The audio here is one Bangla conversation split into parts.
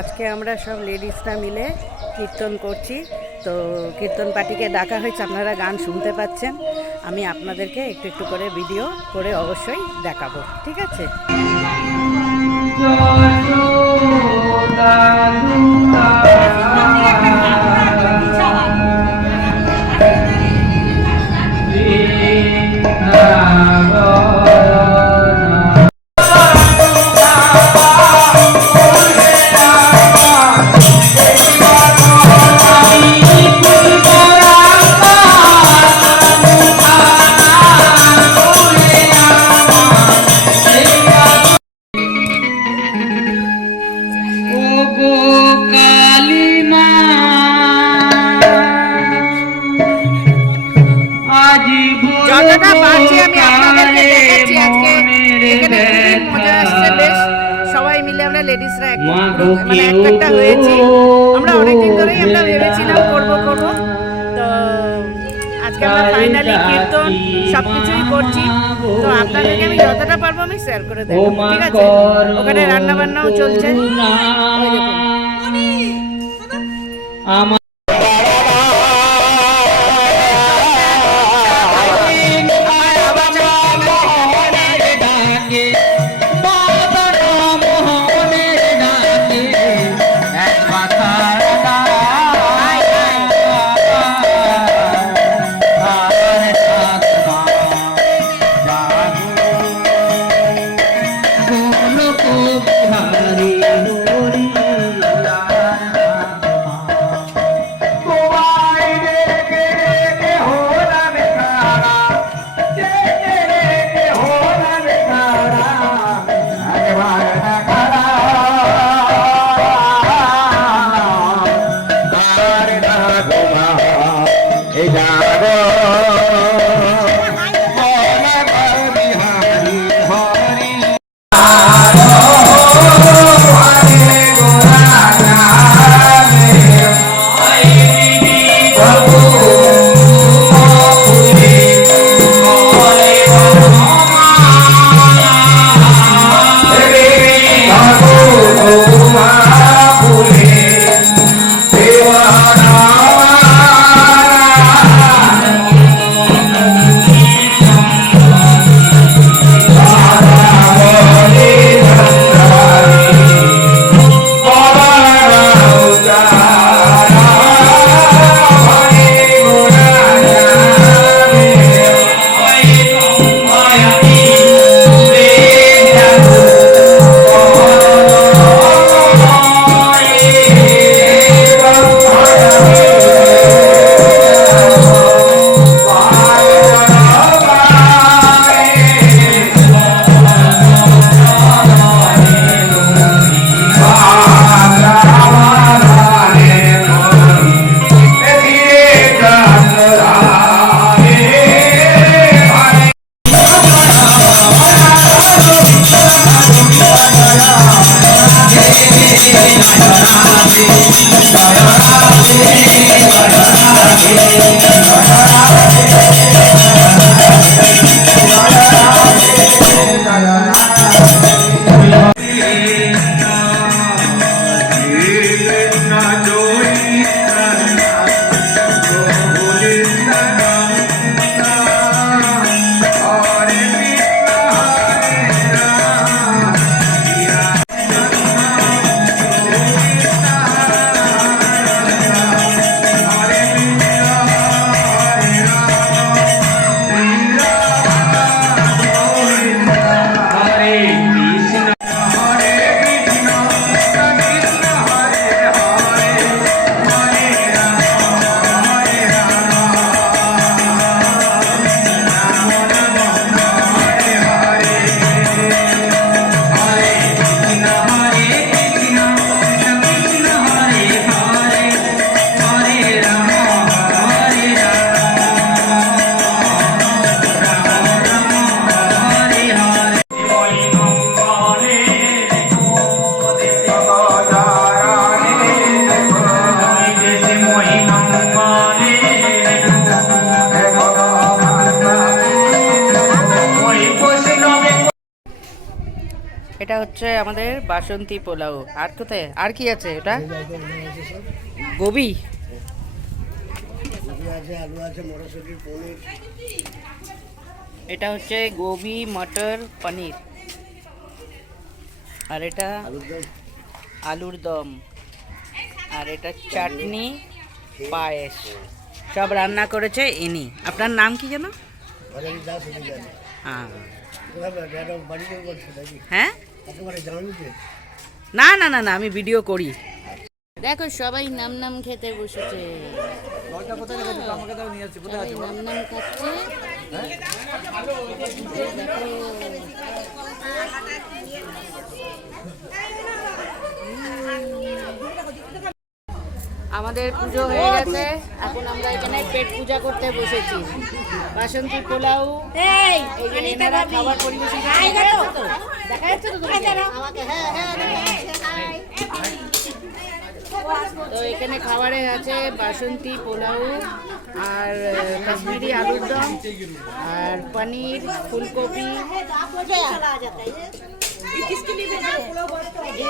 আজকে আমরা সব লেডিসরা মিলে কীর্তন করছি। তো কীর্তন পার্টিকে ডাকা হয়েছে, আপনারা গান শুনতে পাচ্ছেন। আমি আপনাদেরকে একটু একটু করে ভিডিও করে অবশ্যই দেখাবো, ঠিক আছে? যতটা পারছি আমি আপনাদেরকে দেখাচ্ছি আজকে। এখানে খুবই মজা আসছে বেশ সবাই মিলে আমরা লেডিসরা এক মানে কেউ একটা হয়েছি। আমরা অনেকদিন ধরেই আমরা ভেবেছিলাম করব করব। তো আজকে আমরা ফাইনালি কীর্তন সব কিছুই করছি। তো আপনাদেরকে আমি যতটা পারব আমি শেয়ার করে দেবো ঠিক আছে? ওখানে রান্না বান্নাও চলছে আমার এটা হচ্ছে আমাদের বাসন্তী পোলাও। আর কোথায়? আর কি আছে এটা? গোবি? এটা হচ্ছে গোবি মটর পনির। আর এটা আলুর দম। আর এটা চাটনি পায়েস। সব রান্না করেছে ইনি। আপনার নাম কি যেন? হ্যাঁ। হ্যাঁ? একেবারে জানি যে না না না না আমি ভিডিও করি। দেখো সবাই নাম নাম খেতে বসেছে। সবাই নাম নাম খাচ্ছে। আমাদের পুজো হয়ে গেছে এখন আমরা এখানে পেট পূজা করতে বসেছি বাসন্তী পোলাও এনারা খাবার পরিবেশন দেখা যাচ্ছে তো? তো এখানে খাবারে আছে বাসন্তী পোলাও আর কাশ্মীরি আলুর দম আর পনির ফুলকপি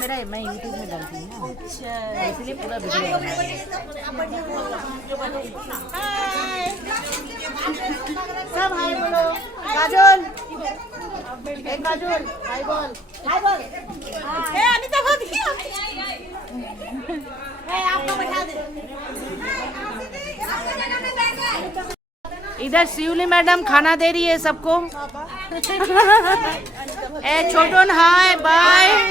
मेरा मैं यूट्यूब में डालती हूँ अच्छा। इसलिए पूरा वीडियो सब हाय बोलो। काजल। काजल। हाय बोल। हाय बोल। ए अनिता इधर शिवली मैडम खाना दे रही है सबको। ए छोटो हाय बाय।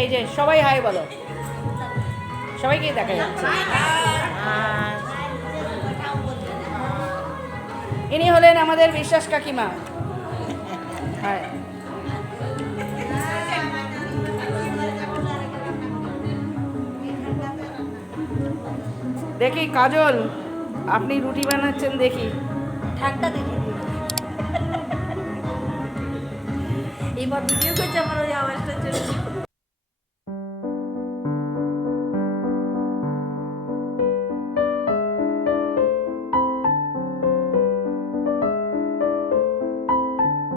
এই যে, সবাই হাই বলো। সবাইকে দেখা যাচ্ছে। ইনি হলেন আমাদের বিশ্বাস কাকিমা। দেখি, কাজল, আপনি রুটি বানাচ্ছেন দেখি। ঠাকটা দেখে। এবার ভিডিও করছে আমার ওই আওয়াজটার জন্য